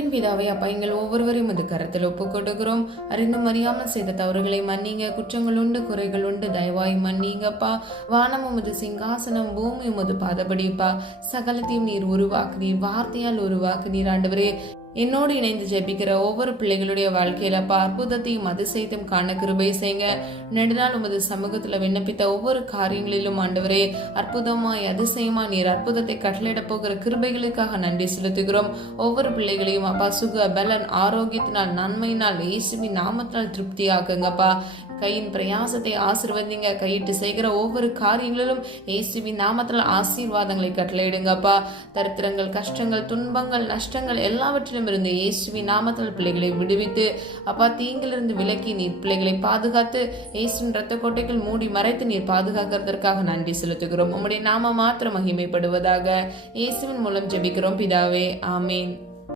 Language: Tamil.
அன்பின் பிதாவே, அப்பா, எங்கள் ஒவ்வொருவரையும் இந்த கரத்தில் ஒப்புக் கொடுக்கிறோம். அறிந்தும் அறியாமல் செய்த தவறுகளை மன்னிங்க. குற்றங்கள் உண்டு, குறைகள் உண்டு, தயவாய் மன்னிங்கப்பா. வானம் உமது சிங்காசனம், பூமி உமது பாதபடிப்பா. சகலத்தையும் நீர் உருவாக்குனீர், வார்த்தையால் உருவாக்குனீர். ஆண்டவரே, என்னோடு இணைந்து ஜெபிக்கிற ஒவ்வொரு பிள்ளைகளுடைய வாழ்க்கையில அற்புதத்தையும் அதிசயத்தையும் காண கிருபை செய்யுங்க. நெடுநாள் உமது சமூகத்துல விண்ணப்பித்த ஒவ்வொரு காரியங்களிலும் ஆண்டவரே, அற்புதமாய் அதிசயமா நீர் அற்புதத்தை கட்டளையிட போகிற கிருபைகளுக்காக நன்றி செலுத்துகிறோம். ஒவ்வொரு பிள்ளைகளையும் அப்பா சுக பலன் ஆரோக்கியத்தினால் நன்மையினால் இயேசுவின் நாமத்தினால் திருப்தி ஆக்குங்கப்பா. கையின் பிரயாசத்தை ஆசீர்வதிங்க. கையிட்டு செய்கிற ஒவ்வொரு காரியங்களிலும் இயேசுவின் நாமத்தில் ஆசீர்வாதங்களை கட்டளையிடுங்கப்பா. தரித்திரங்கள், கஷ்டங்கள், துன்பங்கள், நஷ்டங்கள் எல்லாவற்றிலும் இருந்து இயேசுவின் நாமத்தில் பிள்ளைகளை விடுவித்து அப்பா தீங்கிலிருந்து விலக்கி நீர் பிள்ளைகளை பாதுகாத்து இயேசுவின் இரத்த கோட்டைகள் மூடி மறைத்து நீர் பாதுகாக்கிறதற்காக நன்றி செலுத்துகிறோம். உம்முடைய நாம மாத்திரம் மகிமைப்படுவதாக. இயேசுவின் மூலம் ஜெபிக்கிறோம் பிதாவே, ஆமீன்.